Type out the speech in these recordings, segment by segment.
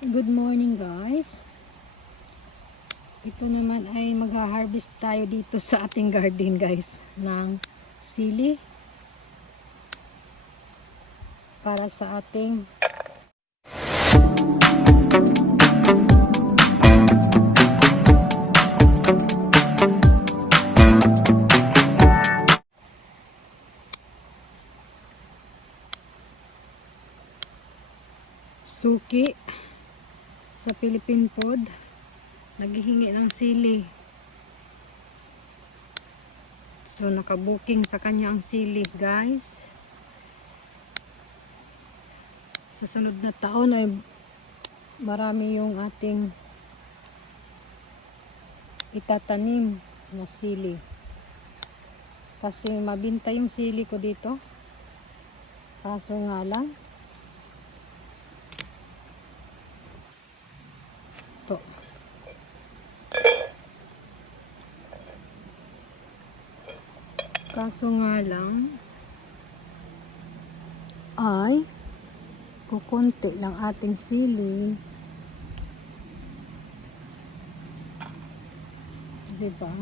Good morning guys. Ito naman ay mag-harvest tayo dito sa ating garden guys ng sili para sa ating suki sa Philippine Food. Naghihingi ng sili. So nakabuking sa kanya ang sili guys. Sa sunod na taon ay marami yung ating itatanim na sili. Kasi mabinta yung sili ko dito. Kaso nga lang to kaso nga lang ay kukunti lang ating sili diba?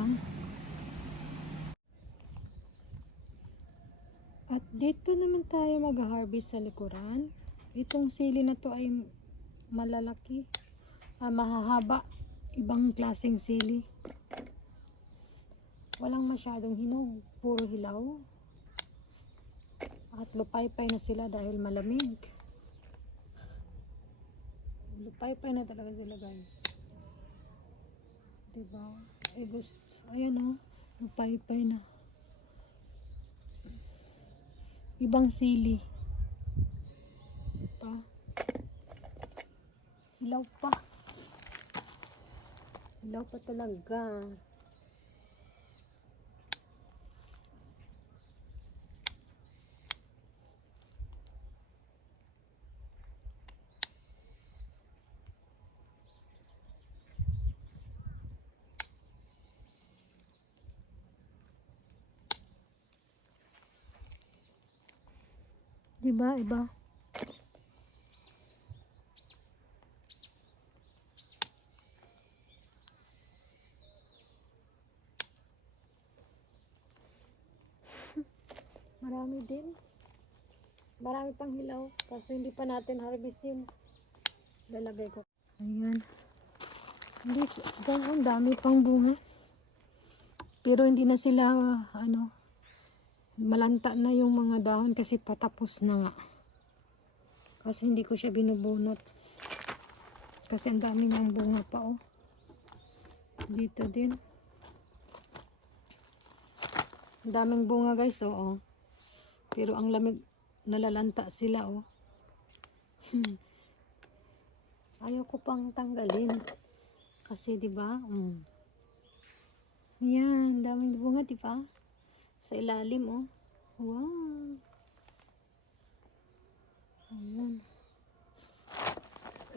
At dito naman tayo mag-harvest sa likuran. Itong sili na to ay malalaki ah, mahahaba. Ibang klaseng sili. Walang masyadong hinog. Puro hilaw. At lupay-pay na sila dahil malamig. Lupay-pay na talaga sila guys. Diba? Eh gusto ayan o lupay-pay na. Ibang sili. Pa. Hilaw pa hilaw pa talaga Diba, iba? Marami din. Marami pang hilaw. Kaso hindi pa natin harvestin. Lalagay ko. Ayan. Dyan, ang dami pang bunga. Pero hindi na sila, ano, malanta na yung mga dahon kasi patapos na nga. Kasi hindi ko siya binubunot. Kasi ang dami ng bunga pa oh. Dito din. Ang daming bunga guys oh. oh. Pero ang lamig nalalanta sila oh. Hmm. Ayaw ko pang tanggalin. Kasi 'di ba? Mm. Yan, daming bunga 'di ba? Sa ilalim oh. Wow. Ayan.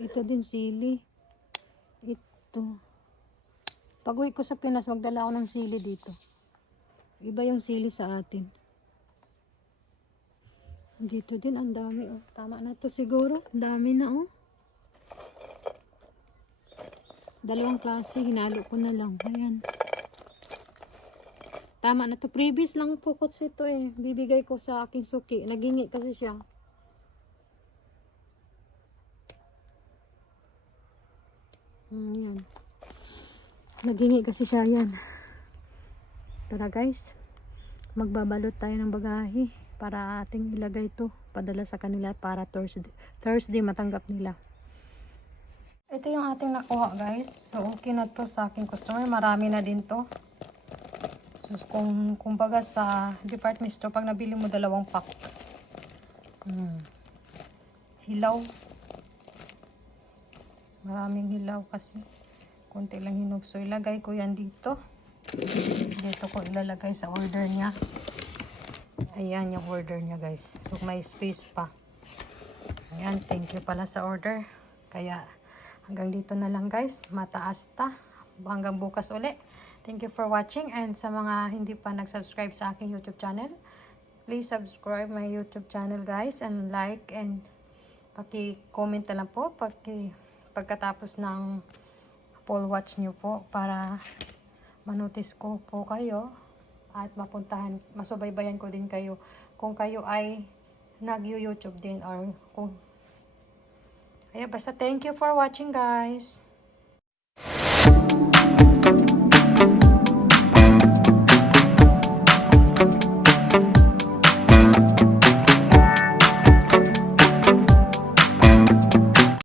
Ito din sili. Ito. Pag uwi ko sa Pinas, magdala ako ng sili dito. Iba yung sili sa atin. Dito din, ang dami. Oh. Tama na to siguro. Dami na oh. Dalawang klase, hinalo ko na lang. Ayan. Tama na to. Previous lang po ko ito eh. Bibigay ko sa aking suki. Nagingi kasi siya. Hmm, yan. Nagingi kasi siya yan. Tara guys. Magbabalot tayo ng bagahe para ating ilagay to padala sa kanila para Thursday, Thursday matanggap nila. Ito yung ating nakuha guys. So okay na to sa aking customer. Marami na din to. So kung kumbaga sa department store pag nabili mo dalawang pack. Hmm. Hilaw. Maraming hilaw kasi. Kunti lang hinog. So ilagay ko yan dito. Dito ko ilalagay sa order niya. Ayan yung order niya guys. So may space pa. Ayan, thank you pala sa order. Kaya hanggang dito na lang guys. Mataas ta. Hanggang bukas uli. Thank you for watching and sa mga hindi pa nag-subscribe sa aking YouTube channel, please subscribe my YouTube channel guys and like and paki-comment na lang po, paki pagkatapos ng full watch nyo po para manotice ko po kayo at mapuntahan, masubaybayan ko din kayo kung kayo ay nag-YouTube din or kung Ayan, basta thank you for watching guys.